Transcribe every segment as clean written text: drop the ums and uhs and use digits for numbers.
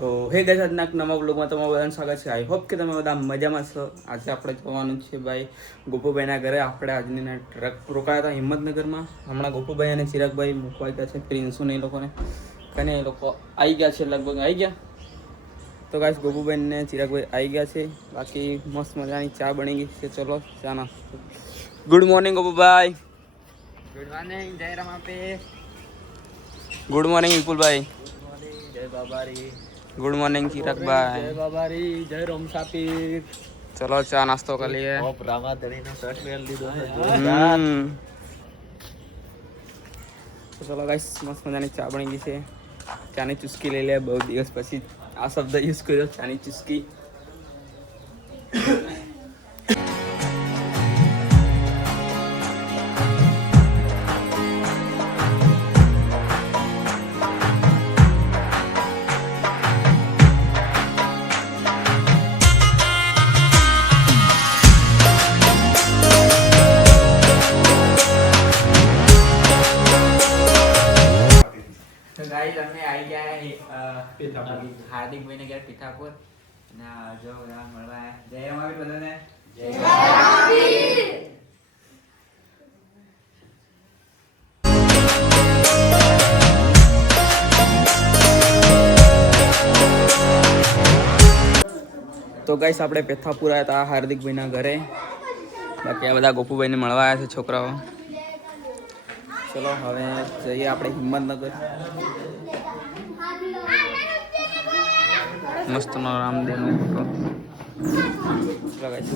તો હે ગાઈસ, આજના એક નવા બ્લોગમાં તમારું બધાનું સ્વાગત છે. આઈ હોપ કે તમે બધા મજામાં છો. આજે આપણે જવાનું છે ભાઈ ગોપુભાઈના ઘરે. આપણે આજની નાઈટ રોકાયા હતા હિંમતનગરમાં. હમણાં ગોપુભાઈ અને ચિરાગભાઈ મૂકવા ગયા છે પ્રિન્સુને એ લોકોને. કને એ લોકો આવી ગયા છે, લગભગ આવી ગયા. તો ગાઈસ, ગોપુભાઈ ને ચિરાગભાઈ આવી ગયા છે. બાકી મસ્ત મજાની ચા બની ગઈ છે. ચલો ચા નાસ્તો. Good morning Gopubhai. Good morning Jay રમાપે. ગુડ મોર્નિંગ વિપુલભાઈ. જય બાબારી. ગુડ મોર્નિંગ ચિરાગભાઈ. જય બાબારી. જય રોમસાપીર. ચલો ચા નાસ્તો કરી લઈએ. ઓપ રામાધણીનો શર્ટ પહેરી લીધો છે. તો ચલો ગાઈસ, મસ્ત મજાની ચા બની ગઈ છે. ચાની ચુસ્કી લઈ લે. બહુ દિવસ પછી આ શબ્દ યુઝ કર્યો, ચાની ચુસ્કી. ગાઈસ અમે આવી ગયા હાર્દિકભાઈ ને ઘેર પિઠાપુર. ના જો મળવા જય રમાપીર બધાને. જય રમાપીર. તો ગાઈસ, આપણે પેથાપુર આવ્યા હતા હાર્દિકભાઈના ઘરે. બાકી આ બધા ગોપુભાઈને મળવા આવ્યા છે છોકરાઓ. ચલો હવે જઈએ આપણે હિંમતનગર. મસ્તનો રામદેવનો ફોટો. ચલો ગાઈસ.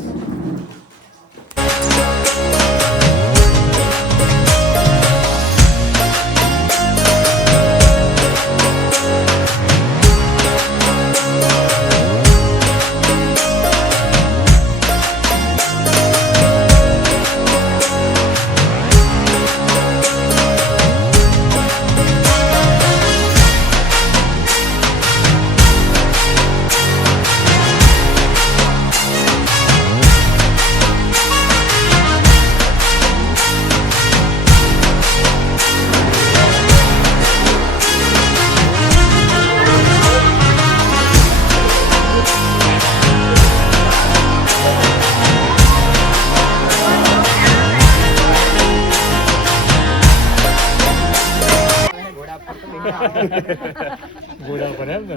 ઘોડા પર એમ ને.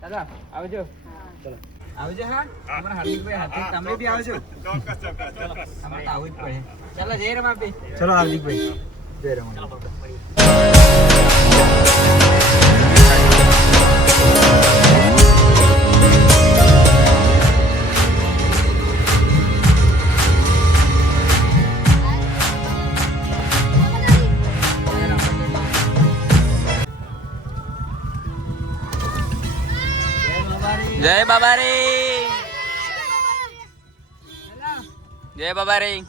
દાદા આવજો. આવજો. હા અમારા હાર્દિકભાઈ હાથે તમે બી આવજો. ચોક્કસ ચોક્કસ. અમારે તો આવવું જ પડે. ચાલો જય રમાપીર. ચલો હાર્દિકભાઈ જય રમાપીર. જય બાબારી. જય બાબારી.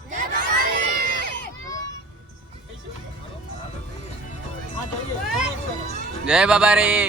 જય બાબારી.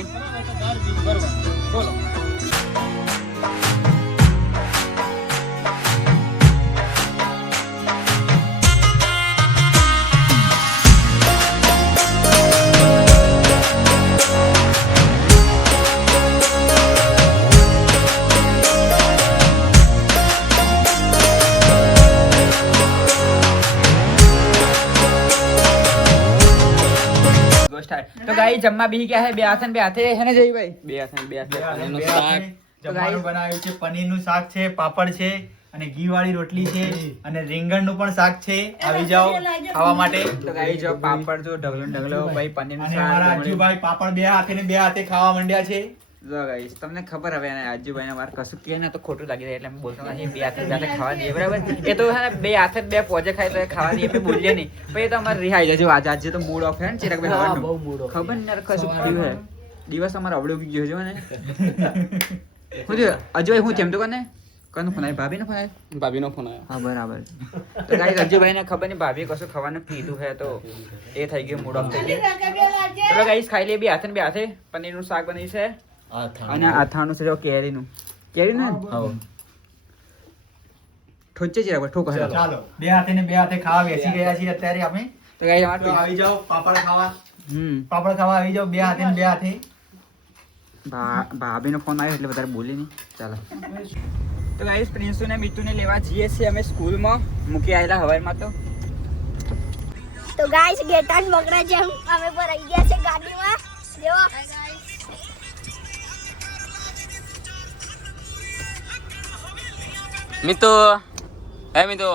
તો ગાઈ જમવા બી ગયા છે. બે હાથે હે ને જયભાઈ? બે હાથે પનીરનું શાક. જમવાનું બનાવ્યું છે. પનીરનું શાક છે, પાપડ છે અને ઘી વાળી રોટલી છે અને રીંગણનું પણ શાક છે. આવી જાઓ ખાવા માટે. તો ગાઈ જો પાપડ જો ઢગલો ભાઈ પનીરનું અને શાક. અમારા આજુભાઈ પાપડ બે હાથે ખાવા માંડ્યા છે. જો ગાઈસ તમને ખબર હવે ને આજુભાઈને વાર કશું કહે ને તો ખોટું લાગી જાય એટલે અમે બોલતો નથી. બે હાથે ખાવા દઈએ બરાબર. એ તો હે ને બે હાથે બે પોજે ખાય તો ખાવા દઈએ આપણે બોલીએ નહીં. પછી એ તો અમારે રિહાઈ જાય. આજે તો મૂડ ઓફ હે ને ચિરાગભાઈ હવાનું. ખબર ને યાર કશું થયું હે. દિવસ અમારો અવળો ઉગી ગયો છે ને. હું થયું અજયભાઈ? હું તેમ તો કને કનું ફોન આવ્યો? ભાભીનો ફોન આવ્યો? ભાભીનો ફોન આવ્યો. હા બરાબર. તો ગાઈસ અજયભાઈને ખબર નહીં ભાભી કશું ખાવાનું કીધું હે તો એ થઈ ગયું, મૂડ ઓફ થઈ ગયું. ચલો ગાઈસ ખાઈ લઈએ બે હાથે પનીરનું શાક બની છે અને આથાણું છે જો કેરીનું ઠોચે છે ઠોકો. ચાલો બે હાથે ખાવા બેસી ગયા છીએ અત્યારે અમે. તો ગાઈસ અમાર આવી જાઓ પાપડ ખાવા. પાપડ ખાવા આવી જાઓ બે હાથે ને બે હાથે. ભાભીનો ફોન આવ્યો એટલે વધારે બોલી નહીં. ચાલો તો ગાઈસ પ્રિન્સુ ને મીતુ ને લેવા જઈએ છીએ અમે સ્કૂલમાં. મૂકી આવેલા હવારમાં તો ગાઈસ ગેટાન બકરા જેમ અમે પર આવી ગયા છે ગાડીમાં. જો મિતો હે મિતો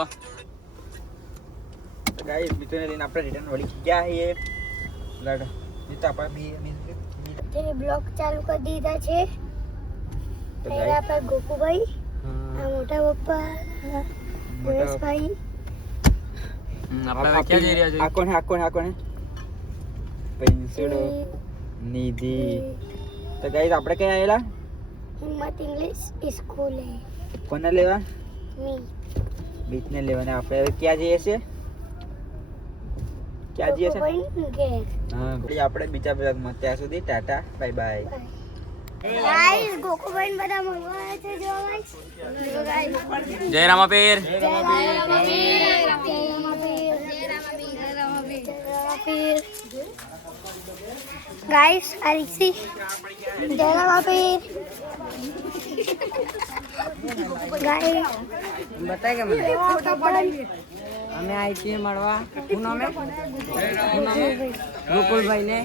ગાઈસ મીતુ ને લઈને આપણે રિટર્ન વળી ગયા છીએ. લડ મીતુ આપણે તે બ્લોક ચાલુ કરી દીધા છે. પહેલા પર ગોકુભાઈ, આ મોટા પપ્પા, જયેશભાઈ, આપણે હવે ક્યાં જઈ રહ્યા છે? આ કોને પ્રિન્સુડો નિધિ. તો ગાઈસ આપણે ક્યાં આવેલા? હિંમત ઇંગ્લિશ સ્કૂલે. કોને લેવા? મી બીચને લેવાના. આપણે હવે ક્યાં જઈએ છીએ? ક્યાં જઈએ છીએ? ગોકુભાઈ ઘેર. હા આપણે બીજા બ્લોગમાં. ત્યાં સુધી Tata bye bye. Guys Gokubhai બધા મળવા છે. જો ગાઈસ, જો ગાઈસ, જય રામાપીર. ગાઈસ આ રિક્ષી જય રામાપીર. ગાઈસ બતાય કે મને અમે આવી છીએ મળવા. શું નામ હે? ગોકુલભાઈ ને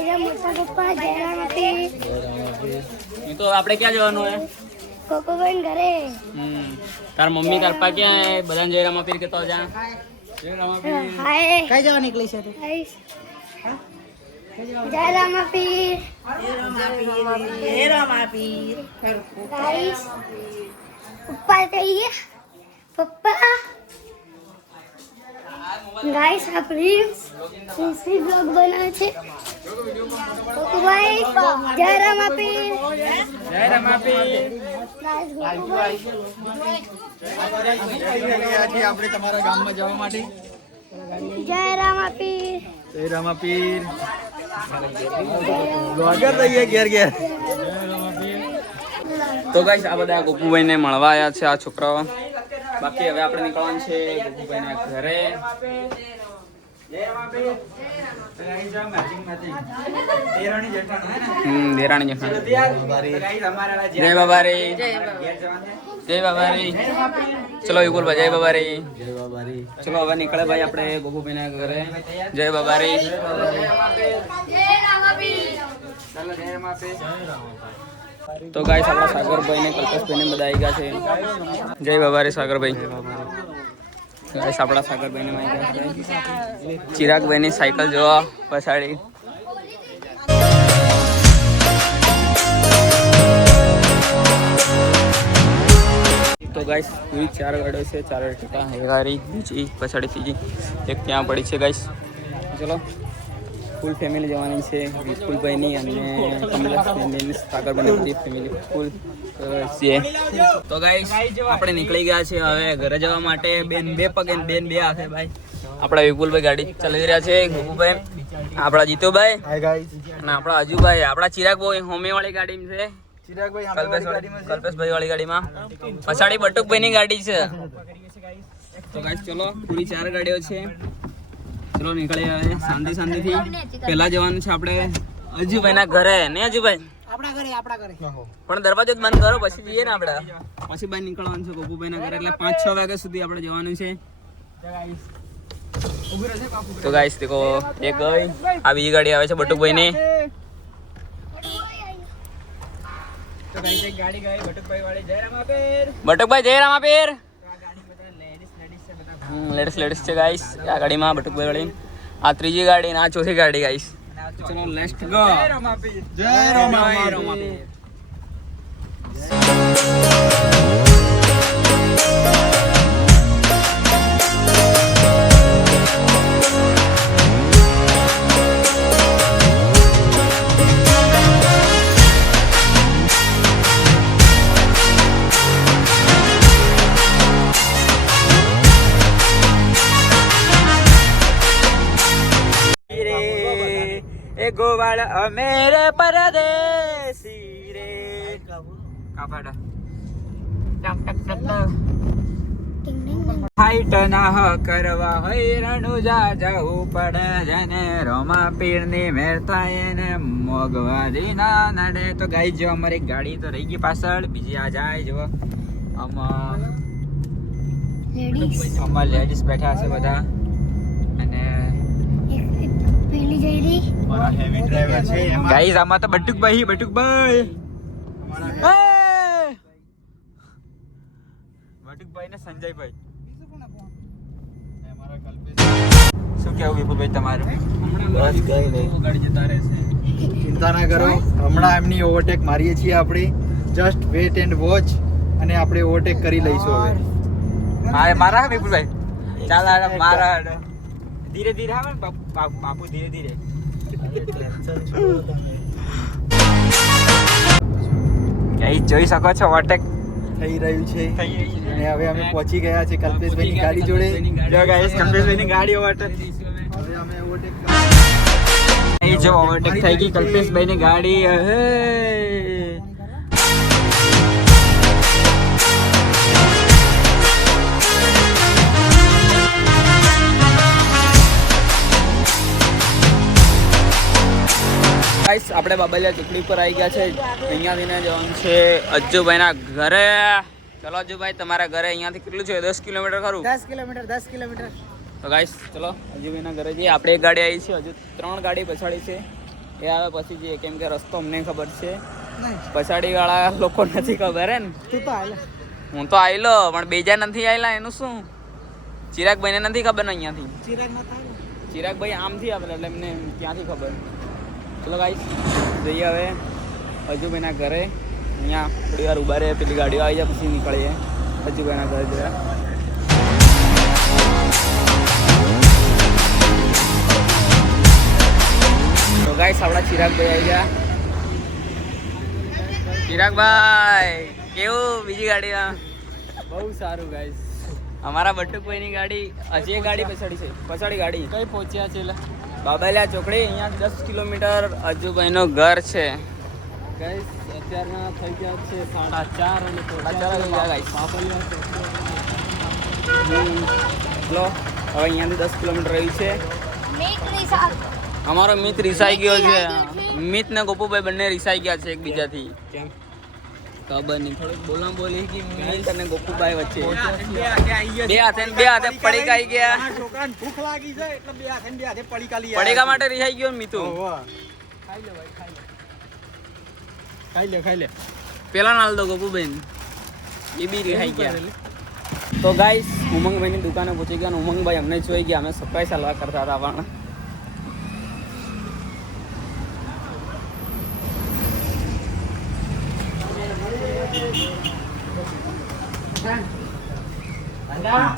એના મોટા પપ્પા જય રામાપીર. મિતો આપણે ક્યાં જવાનું હે? ગોકુભાઈ ઘરે. તાર મમ્મી તાર પપ્પા ક્યાં હે? બધાને જય રામાપીર કહેતો જા. જય રામાપીર. હાય કઈ જવા નીકળી છે તું? ગાઈસ જય રામાપીર. ગાઈસ પપ્પા થઈ ગયા. પપ્પા ગાઈસ આ પ્રિન્સ બ્લોગ બનાવે છે. ગોકુભાઈ જય રામાપીર. જય રામાપીર. ગાઈસ ગોકુભાઈ આપણે તમારા ગામમાં જવા માટે. જય રામાપીર. જય રામાપીર. બ્લોગર રહીએ ઘેર ઘેર. તો ગાઈસ આ બધા ગોપુભાઈને મળવા આવ્યા છે આ છોકરાઓ. બાકી હવે આપણે નીકળવાનું છે ગોપુભાઈના ઘરે. દેરાણી જેઠાણી. જય બાબા રે. જય બાબા રે. ચલો વિપુલભાઈ જય બાબા રે. ચલો હવે નીકળે ભાઈ આપણે ગોપુભાઈના ઘરે. જય બાબા રે. તો ગાઈસ આપણા સાગરભાઈ ને કલ્પેશભાઈ ને બધા આવી ગયા છે. જય બાબા રે સાગરભાઈ. ગાઈસ આપણા સાગરભાઈ ને આવી ગયા છે. ચિરાગભાઈ ની સાયકલ જોવા પછાડી. તો ગાઈસ પૂરી 4 ગાડીઓ છે. 4 ટકા હેગારી બીજી પછાડી ત્રીજી એક ત્યાં પડી છે. ગાઈસ ચલો ફૂલ ફેમિલી જવાની છે. વિપુલભાઈની અને કમલેશભાઈની સાગરભાઈની બધી ફેમિલી ફૂલ છે. તો ગાઈસ આપણે નીકળી ગયા છે હવે ઘરે જવા માટે. બેન બે પગે ને બેન બે હાથે. ભાઈ આપણા વિપુલભાઈ ગાડી ચલાવી રહ્યા છે. ગોપુભાઈ, આપણા જીતુભાઈ હાય ગાઈસ. અને આપણા અજુભાઈ, આપણા ચિરાગભાઈ હોમે વાળી ગાડીમાં છે. ચિરાગભાઈ કલ્પેશભાઈ વાળી ગાડીમાં. પછાડી બટુકભાઈની ગાડી છે. તો ગાઈસ ચલો પૂરી 4 ગાડીઓ છે. ચલો નીકળીએ હવે શાંતિથી. પહેલા જવાનું છે આપણે અજુભાઈના ઘરે. ને અજુભાઈ આપણા ઘરે પણ દરવાજો જ બંધ કરો પછી જઈએ ને આપણે. પછી બહાર નીકળવાનું છે ગોપુભાઈના ઘરે. એટલે 5-6 વાગ્યા સુધી આપણે જવાનું છે. તો ગાઈસ દેખો એક ગઈ. આ બીજી ગાડી આવે છે બટુકભાઈની. ગાડી ગઈ બટુકભાઈ વાળી. જય રામાપીર. બટુકભાઈ જય રામાપીર. લેડીઝ છે ગાઈસ આ ગાડીમાં બટુકભાઈ વાળી. આ ત્રીજી ગાડી ને આ ચોથી ગાડી ગાઈસ. ચલો લેટ્સ ગો. જય રામાપીર. જય રામાપીર. એ ગોવાળ અમેરે પરદેસી રે. કાપાડા ટક ટક ટક ટક. ટિંગ ટિંગ હાઈટ ના હ કરવા હૈરણું જા જવું પડે જેને રોમા પીરની મેર થાય ને મોગવારી ના નડે. તો ગાઈ જો અમારી ગાડી તો રહી ગઈ પાછળ, બીજી આ જાય જો આમાં લેડીઝ બેઠા છે બધા. અને પેલી જઈ રહી અમારા હેવી ડ્રાઈવર છે એમાં ગાઈઝ આમાં તો બટુકભાઈ બટુકભાઈ ને સંજયભાઈ. અમારા કલ્પેશ. શું કેવું વિપુલભાઈ તમારું? બસ કઈ નહીં, ગાડી જતા રહેશે. ચિંતા ના કરો, હમણાં એમની ઓવરટેક મારીએ છીએ આપણે. જસ્ટ વેટ એન્ડ વોચ અને આપણે ઓવરટેક કરી લઈશું હવે. મારા વિપુલભાઈ ચાલ મારા ધીરે ધીરે આવે ને બાપુ ધીરે ધીરે. કઈ જોઈ શકો છો ઓવરટેક થઈ રહ્યું છે થઈ રહી છે. અને હવે અમે પહોંચી ગયા છે કલ્પેશભાઈની ગાડી જોડે. જો ગાઈસ કલ્પેશભાઈની ગાડી ઓવરટેક હવે અમે ઓવરટેક એ જો ઓવરટેક થઈ ગઈ કલ્પેશભાઈની ગાડી. હે ગાઈસ આપણે બાબલિયા ચોકડી પર આવી ગયા છે. અહીંયાથી ને જવાનું છે અજ્જુભાઈના ઘરે. ચલો અજ્જુભાઈ, તમારા ઘરે અહીંયાથી કેટલું છે? 10 કિલોમીટર ખરું? 10 કિલોમીટર. તો ગાઈસ ચલો અજ્જુભાઈના ઘરે જઈએ. આપણે એક ગાડી આવી છે, હજુ 3 ગાડી પછાડી છે. એ આવે પછી જઈએ, કેમ કે રસ્તો અમને ખબર છે, પછાડીવાળા લોકો નથી ખબર હે ને. તું તો હાલ. હું તો આવેલો પણ બેજા નથી આવેલા, એનું શું? ચિરાગભાઈને નથી ખબર ને અહીંયાથી. ચિરાગભાઈ આમથી આવેલા એટલે એમને ક્યાંથી ખબર. ચલો ગાઈસ જઈએ હવે અજુભાઈના ઘરે. અહીંયા થોડી વાર ઉભા રહે, પેલી ગાડીઓ આવી જાય પછી નીકળીએ અજુભાઈના ઘરે જરા. તો ગાઈસ આપણા ચિરાગભાઈ આવી ગયા. ચિરાગભાઈ કેવું બીજી ગાડીમાં? બહુ સારું ગાઈસ. અમારા બટુકભાઈની ગાડી હજી એક ગાડી પછાડી છે, પછાડી ગાડી. કઈ પહોંચ્યા છે લા? બાબલિયા ચોકડી, અહીંયા 10 કિલોમીટર અજુભાઈનું ઘર છે. ગાઈસ અત્યારના થઈ ગયા છે 4:30 અને 4:30 ગયા ગાઈસ. ચલો હવે અહીંયાથી 10 કિલોમીટર રહ્યું છે. અમારો મિત રિસાઈ ગયો છે. મિત ને ગોપુભાઈ બંને રિસાઈ ગયા છે એકબીજાથી. કેમ? ખબર નહીં, થોડીક બોલા બોલી કે મિત અને ગોપુભાઈ વચ્ચે બે હાથે પડી ગઈ ગયા. છોકરાને ભૂખ લાગી છે એટલે બે હાથે પડીકા લઈ પડીકા માટે રિસાઈ ગયો ને મિતુ. ખાઈ લે પેલા નાલ દો ગોપુભાઈ, એ બી રિહાઈ ગયા. તો ગાઈસ ઉમંગભાઈની દુકાને પહોંચી ગયા. ઉમંગભાઈ અમને જોઈ ગયા, અમે સરપ્રાઈઝ હલવા કરતા હતા પણ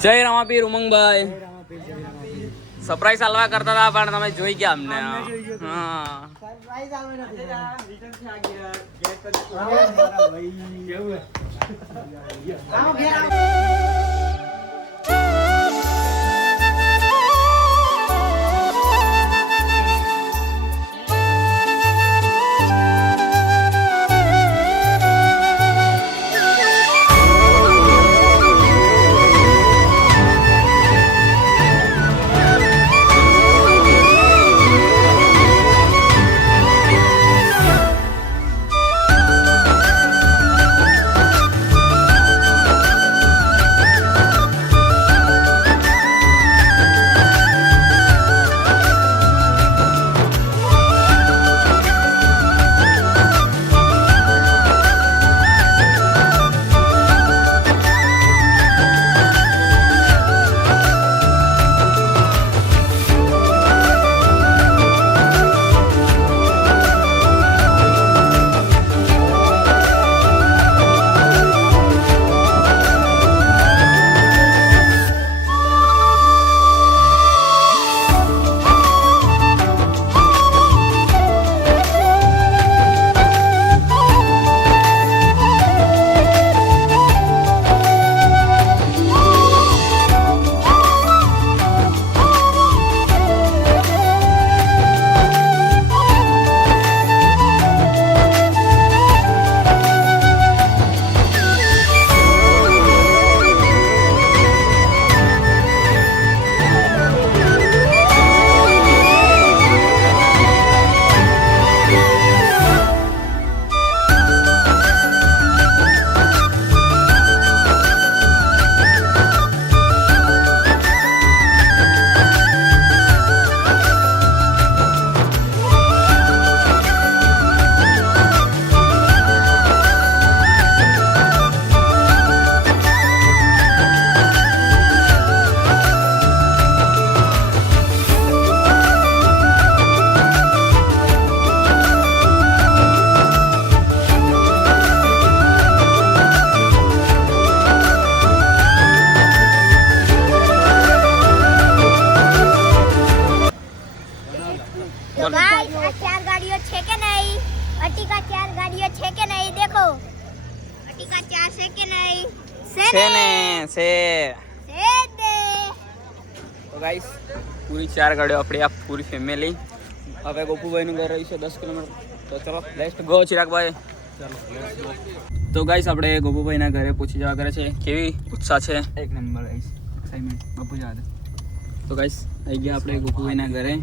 જય રામાપીર. ઉમંગભાઈ સરપ્રાઈઝ હલવા કરતા હતા પણ તમે જોઈ ગયા અમને. હા નહીં છે ને છે છે દે તો ગાઈસ પૂરી 4 ગાડીઓ આપણી આ પૂરી ફેમિલી હવે ગોપુભાઈનું ઘર રહ્યું છે 10 કિલોમીટર તો ચલો લેટ્સ ગો ચિરાગભાઈ તો ગાઈસ આપણે ગોપુભાઈના ઘરે પહોંચી જવા કરે છે કેવી ઉત્સાહ છે એક નંબર ગાઈસ એક્સાઇટમેન્ટ બપુ જવા દે તો ગાઈસ આવી ગયા આપણે ગોપુભાઈના ઘરે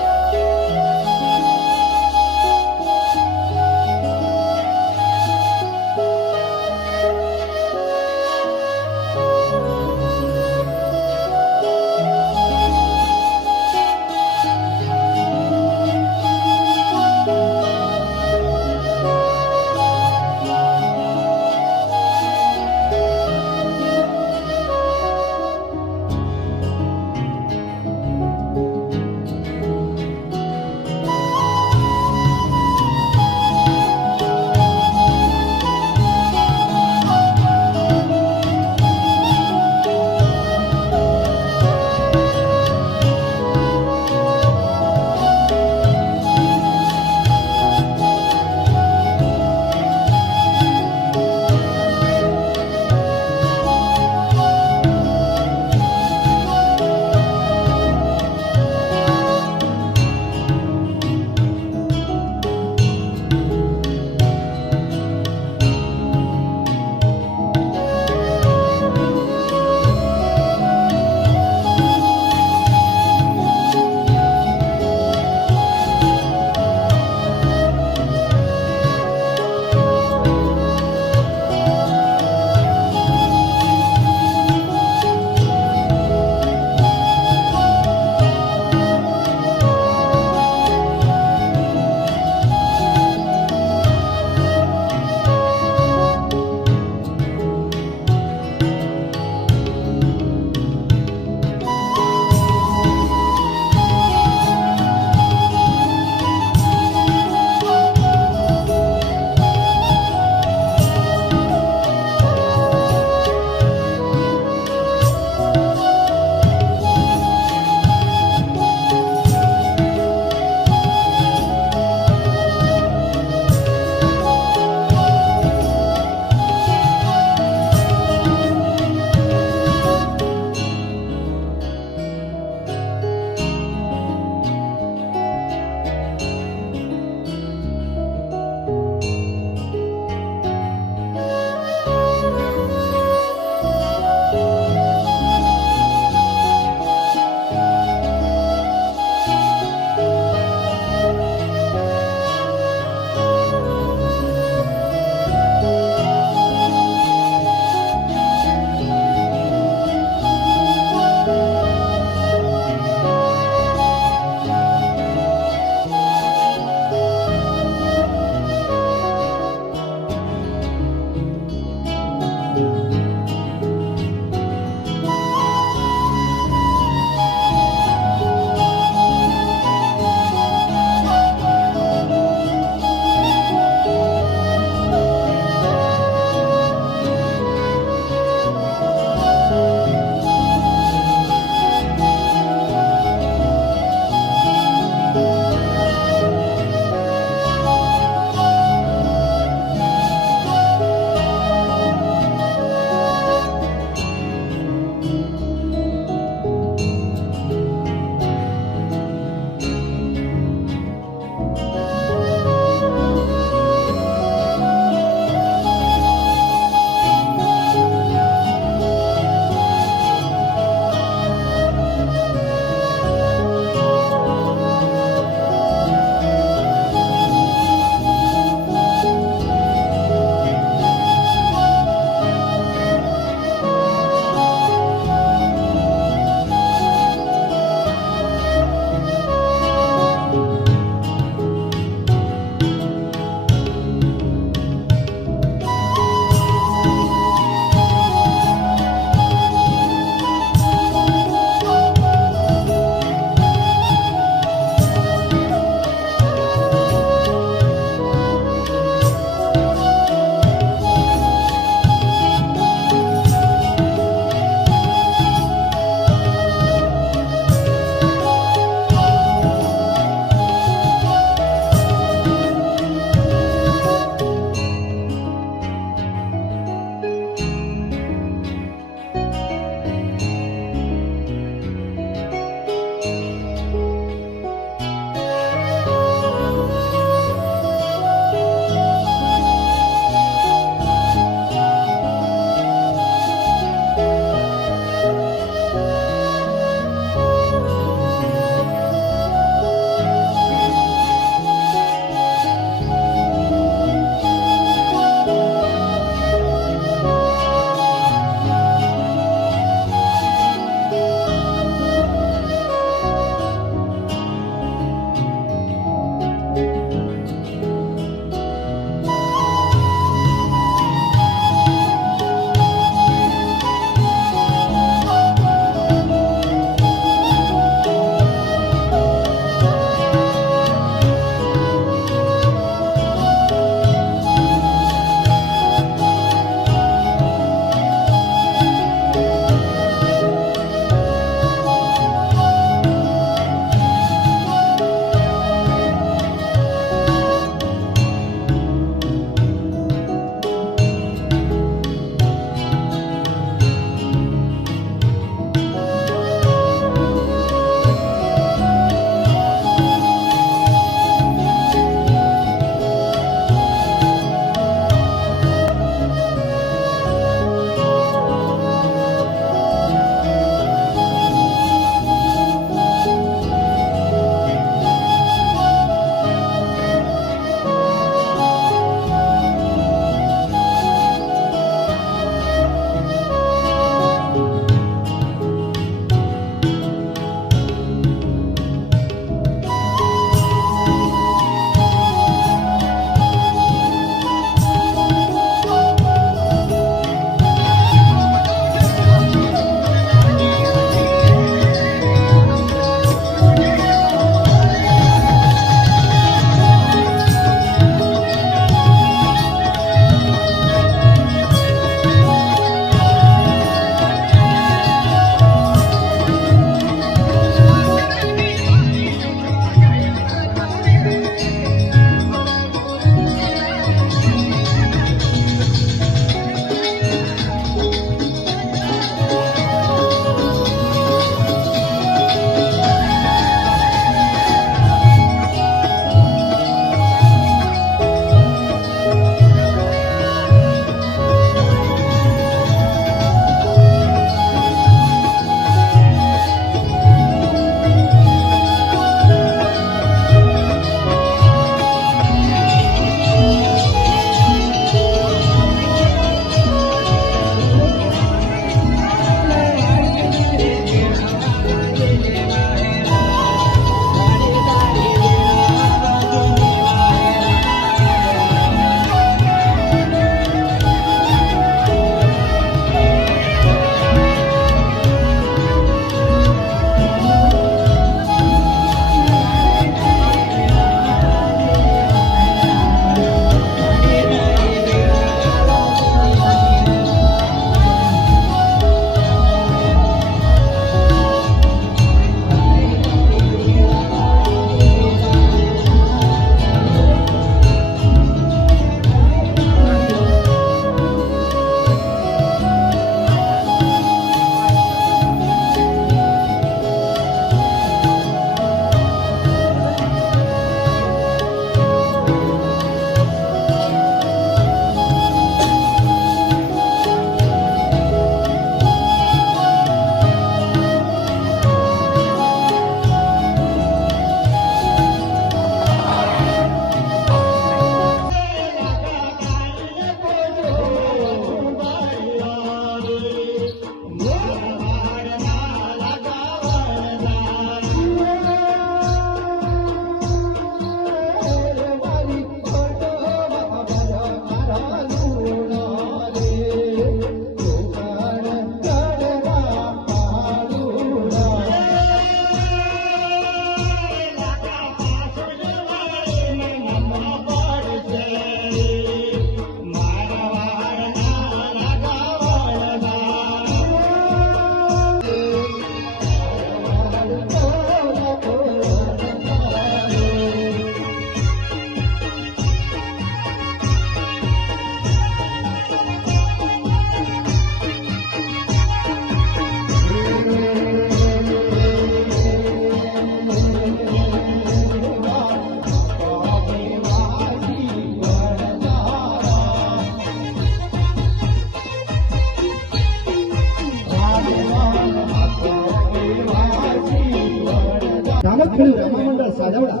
રાખડી રમા મંડળ સાજવડા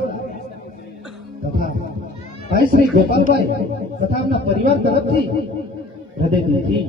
તથા ભાઈ શ્રી ગોપાલભાઈ તથા આપના પરિવાર તરફથી હૃદયથી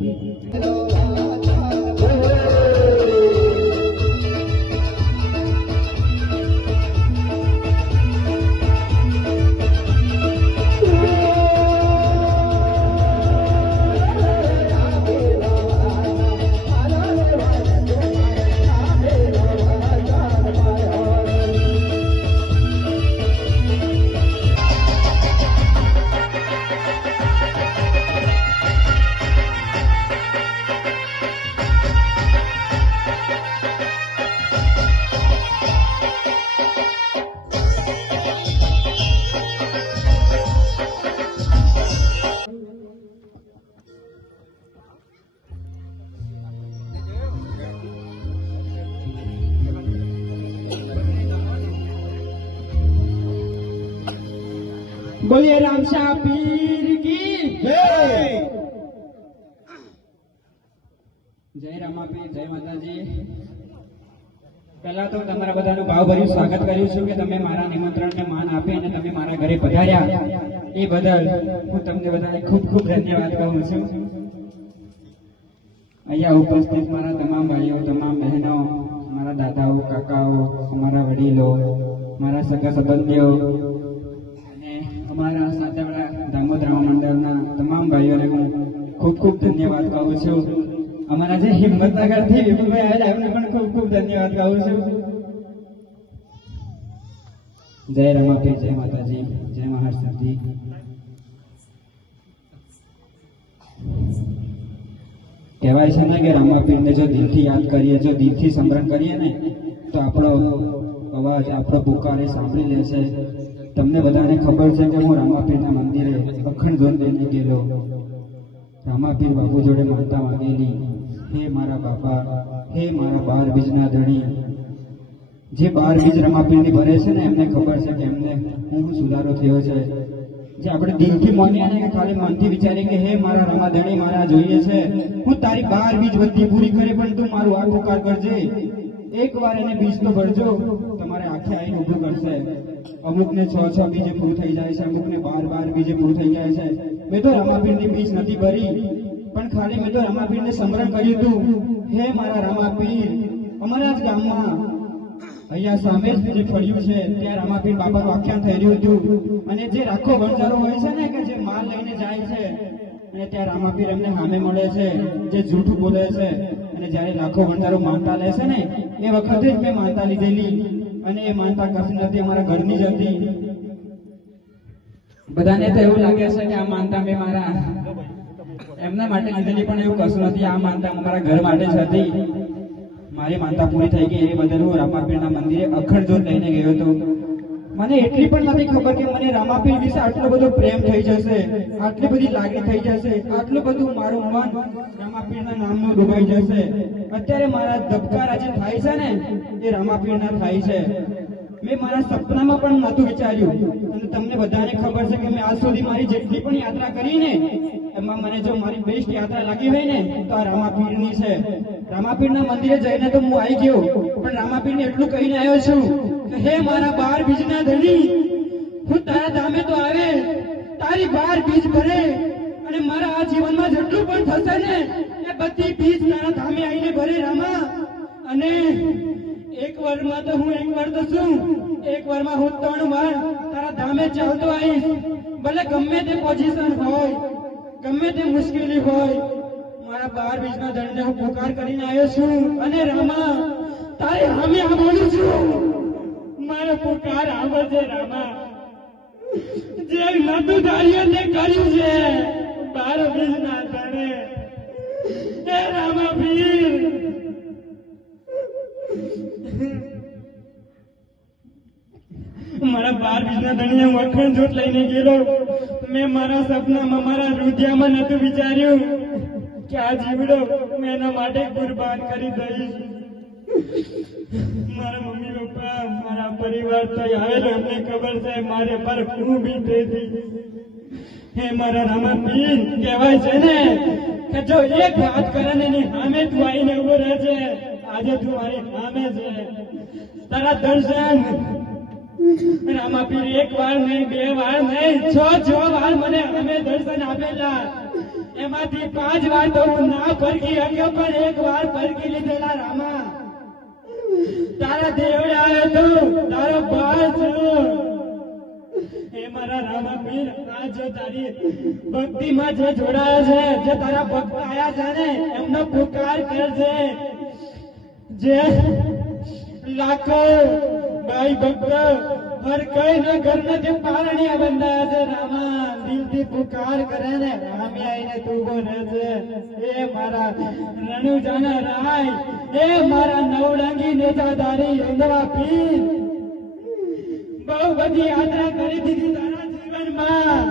બોલીએ રામશા પીર કી જય. જય રામાપીર, જય માતાજી. પહેલા તો તમારા બધાનું ભાવભર્યું સ્વાગત કર્યું છું કે તમે મારા નિમંત્રણને માન આપી અને તમે મારા ઘરે પધાર્યા એ બદલ હું તમને બધાને ખૂબ ખૂબ ધન્યવાદ કહું છું. અહીંયા ઉપસ્થિત મારા તમામ ભાઈઓ, તમામ બહેનો, મારા દાદાઓ, કાકાઓ, અમારા વડીલો, મારા સગા સંબંધીઓ અને અમારા સાતવડા દામોદર મંડળના તમામ ભાઈઓને હું ખૂબ ખૂબ ધન્યવાદ કહું છું. અમારા જે હિંમતનગરથી વિપુલભાઈ આવેલા એમને પણ ખૂબ ખૂબ ધન્યવાદ કહું છું. જય રમાપીર, જય માતાજી, જય મહારાજજી. કહેવાય છે ને કે રામાપીરને જો દિલથી યાદ કરીએ, જો દિલથી સ્મરણ કરીએ ને તો આપણો અવાજ, આપણો પુકારે સાંભળી લે છે. તમને બધાને ખબર છે કે હું રામાપીરના મંદિરે અખંડ ધૂન લઈને ગયેલો. રામાપીર બાપુ જોડે માનતા માંગેલી, હે મારા બાપા, હે મારા 12 બીજના ધણી. જે 12 બીજ રમાપીરની ભરે છે ને એમને ખબર છે કે એમને હું સુધારો થયો છે. જે આપણે દિલથી માનીએ ને કે ખાલી મનથી વિચારીએ કે હે મારા રમાધણી, મારા જોઈએ છે, હું તારી 12 બીજ બધી પૂરી કરી પણ તું મારું આ પુકાર કરજે. એકવાર એને બીજ તો ભરજો, તમારે આખે આવીને ઊભું કરશે. અમુકને 6 બીજે પૂરું થઈ જાય છે, અમુકને 12 બીજે પૂરું થઈ જાય છે. મેં તો રામાપીરની બીજ નથી ભરી, પણ ખાલી મેં તો રામાપીરને સ્મરણ કર્યું હતું, હે મારા રામાપીર. અમારા જ ગામમાં અહીંયા સામે જ જે ફળ્યું છે ત્યાં રામાપીર બાપાનું આખ્યાન થઈ રહ્યું હતું. અને જે રાખો વણજારો હોય છે ને કે જે માલ લઈને જાય છે અને ત્યાં રામાપીર એમને સામે મળે છે, જે જૂઠું બોલે છે. અને જ્યારે લાખો વણજારો માનતા લે છે ને એ વખતે જ મેં માનતા લીધેલી. અને એ માનતા કશું નથી, અમારા ઘરની જ હતી. બધાને તો એવું લાગે છે કે આ માનતા મેં મારા એમના માટે લીધેલી, પણ એવું કશું નથી. આ માનતા અમારા ઘર માટે જ હતી. મારી માનતા પૂરી થઈ ગઈ એ બદલ હું રામાપીરના મંદિરે અખંડ જોત લઈને ગયો હતો. મને એટલી પણ નથી ખબર કે મને રામાપીર વિશે આટલો બધો પ્રેમ થઈ જશે, આટલી બધી લાગણી થઈ જશે, આટલું બધું મારું મન રામાપીરના નામનું ડૂબાઈ જશે. અત્યારે મારા ધબકારા જે થાય છે ને એ રામાપીરના થાય છે. મેં મારા સપનામાં પણ નહોતું વિચાર્યું. અને તમને બધાને ખબર છે કે મેં આજ સુધી મારી જેટલી પણ યાત્રા કરી ને એમાં મને જો મારી બેસ્ટ યાત્રા લાગી હોય ને તો આ રામાપીરની છે. રામાપીરના મંદિરે જઈને તો હું આવી ગયો, પણ રામાપીરને એટલું કહીને આવ્યો છું કે હે મારા 12 બીજના ધણી, હું તારા ધામે તો આવે, તારી 12 બીજ ભરે અને મારા આ જીવનમાં જેટલું પણ થશે ને એ બધી બીજ તારા ધામે આવીને ભરે રામા. અને એક વારમાં તો હું એક વાર તો શું, એક વારમાં હું 3 વાર તારા ધામે ચાલતો આવીશ. ભલે ગમે તે પોઝિશન હોય, ગમે તે મુશ્કેલી હોય, મારા 12 બીજના ધણીને હું પુકાર કરીને આવ્યો છું. અને રામા તારે સામે આ બોલું છું, મારો પુકાર સાંભળજે રામા. જે નતું ધાર્યું તે કર્યું છે 12 બીજના ધણે. હે રામાપીર, મારા 12 બીજના ધણીએ હું અખંડ જોત લઈને ગયેલો. મેં મારા સપનામાં, મારા હૃદયમાં નતું વિચાર્યું કે આ જીવડો મેં એના માટે કુરબાન કરી દઈશ. મારા મમ્મી પપ્પા, મારા પરિવાર તો આવેલો, એમને ખબર છે મારે પર શું બીતી હતી. હે મારા રામાપીર, કહેવાય છે ને કે જો એક વાત કરે ને એની સામે તું આવીને ઉભો રહે છે. આજે તું મારી સામે છે, તારા દર્શન રામાપીર એક વાર નહીં, બે વાર નહીં, છ વાર મને અમે દર્શન આપેલા. એમાંથી 5 વાર તો હું ના પરખી શક્યો, પણ એક વાર પરખી લીધેલા. રામા, તારા દેવડે આવ્યો તો તારો ભાઈ છું. હે મારા રામાપીર, આ જો તારી ભક્તિમાં જે જોડાયા છે, જે તારા ભક્ત આયા છે ને, એમનો પુકાર કરજે. જે લાખો ભાઈ ભક્ત હર કઈ ના ઘર ને જે પારણિયા બંધાયા છે, રામા દિલથી પુકાર કરે ને, રામી આઈને તું બોલે છે. એ મારા રણુજાના રાય, એ મારા નવરંગી નેજાધારી અંધવા પીર, બહુ બધી યાત્રા કરી દીધી તારા જીવનમાં,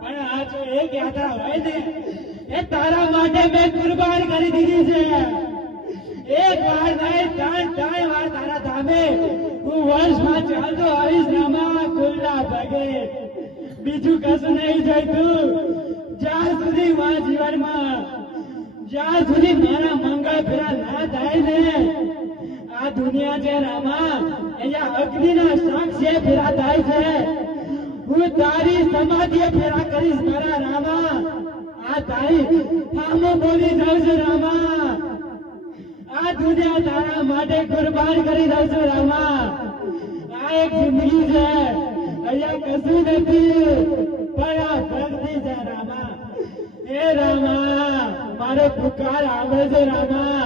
પણ આ જો એક યાત્રા હોય ને, એ તારા માટે મેં કુરબાન કરી દીધી છે. એક વાર નહીં, 3 વાર તારા ધામે હું વર્ષમાં ચાલતો આવીશ. રામા, ખુલ્લા પગે, બીજું કશું નહીં જોઈતું. જ્યાં સુધી મારા જીવનમાં, જ્યાં સુધી મારા મંગળ ફેરા ના થાય ને, આ દુનિયા છે રામા, અહીંયા અગ્નિના સાક્ષીએ ફેરા થાય છે. હું તારી સમાધિએ ફેરા કરીશ મારા રામા. આ તારી સામે બોલી જાઉં છું રામા. આ દુનિયા તારા માટે કુરબાન કરી દઉં છું રામા. આ એક જિંદગી છે, અહીંયા કશું નથી, પણ આ ભક્તિ છે રામા. એ રામા, મારો પુકાર આવે છે રામા.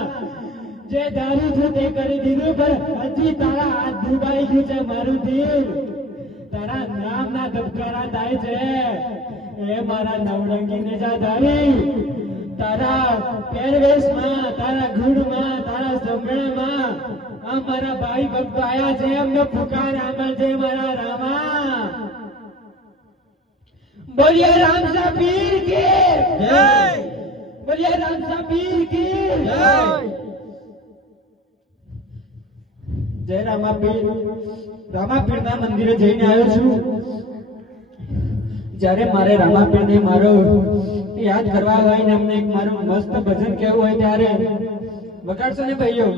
જે ધારું છું તે કરી દીધું, પણ હજી તારા હાથ ડૂબાઈ ગયું છે મારું દિલ. તારા નામના ધબકારા થાય છે. એ મારા નવરંગી નેજાધારી, તારા પહેરવેશમાં, તારા ગુણમાં, તારા સંભળામાં આ મારા ભાઈ ભક્તો આયા છે, એમનો પુકાર સાંભળજે મારા રામા. બોલીએ રામસા પીર કી જય, બોલીએ રામસા પીર કી જય. જય રામાપીર. રામાપીરના મંદિરે જઈને આવ્યો છું. જ્યારે મારે રામાપીરને મારો યાદ કરવા હોય ને, અમને એક મારું મસ્ત ભજન કહેવું હોય, ત્યારે વગાડશો ને ભાઈઓ?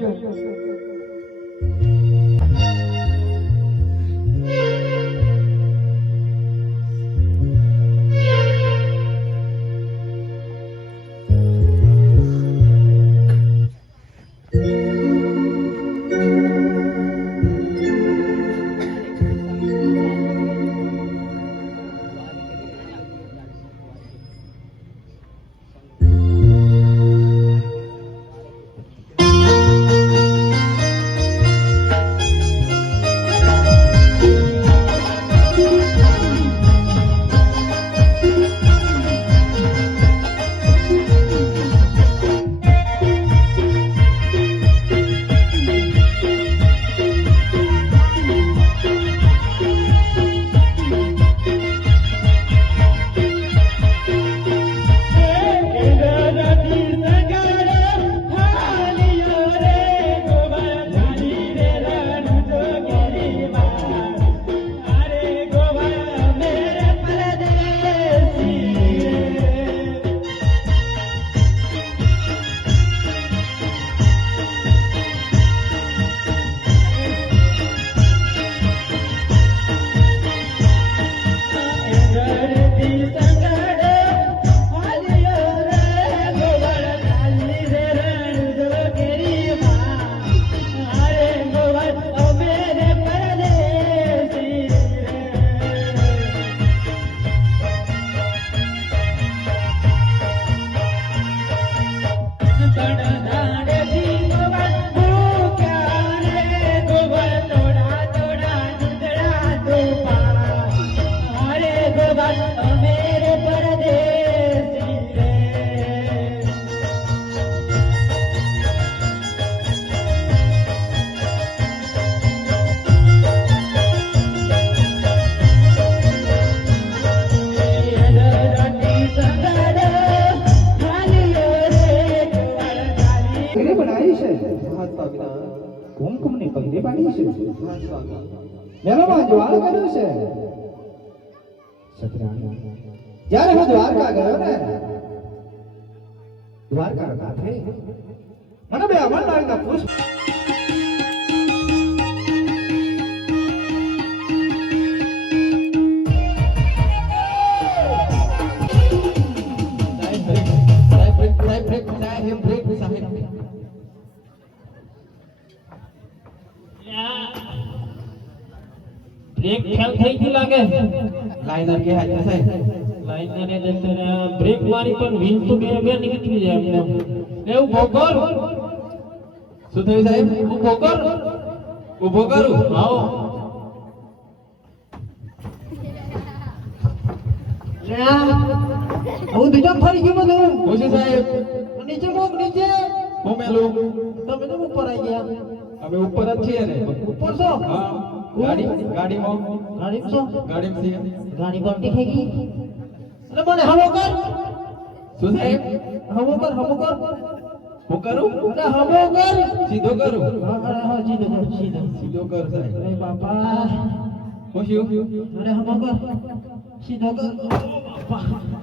કુમકુમની પગડી બાંધી છે, મેળામાં જ્વાળ કર્યું છે. સતરાણી, જ્યારે હું દ્વારકા ગયો ને, દ્વારકા કાંઠે મને બે અમરનાથના પુષ્પ બ્રેક ફેલ થઈ ગઈ લાગે લાઈનર કે હાજર સાહેબ લાઈનર ને જતા બ્રેક મારી પણ વ્હીલ તો બે બે નીકળી જાય એમને એવું ભોગર શું થયું સાહેબ હું ભોગર ઊભો કરું આવો હું બીજો ફરી ગયો બધું ઓછી સાહેબ નીચે મોક નીચે હું મેલું તમે તો ઉપર આવી ગયા અમે ઉપર જ છીએ ને ઉપર છો હા ગાડીમાં ગાડી છો ગાડીમાં છીએ ગાડી પલટી થઈ ગઈ એટલે મને હમો કર શું સાહેબ હમો કર હું કરું એટલે હમો કર સીધો કરું હા સીધો કર સીધો સીધો કર સાહેબ અરે બાપા હું શું અરે હમો કર સીધો કર બાપા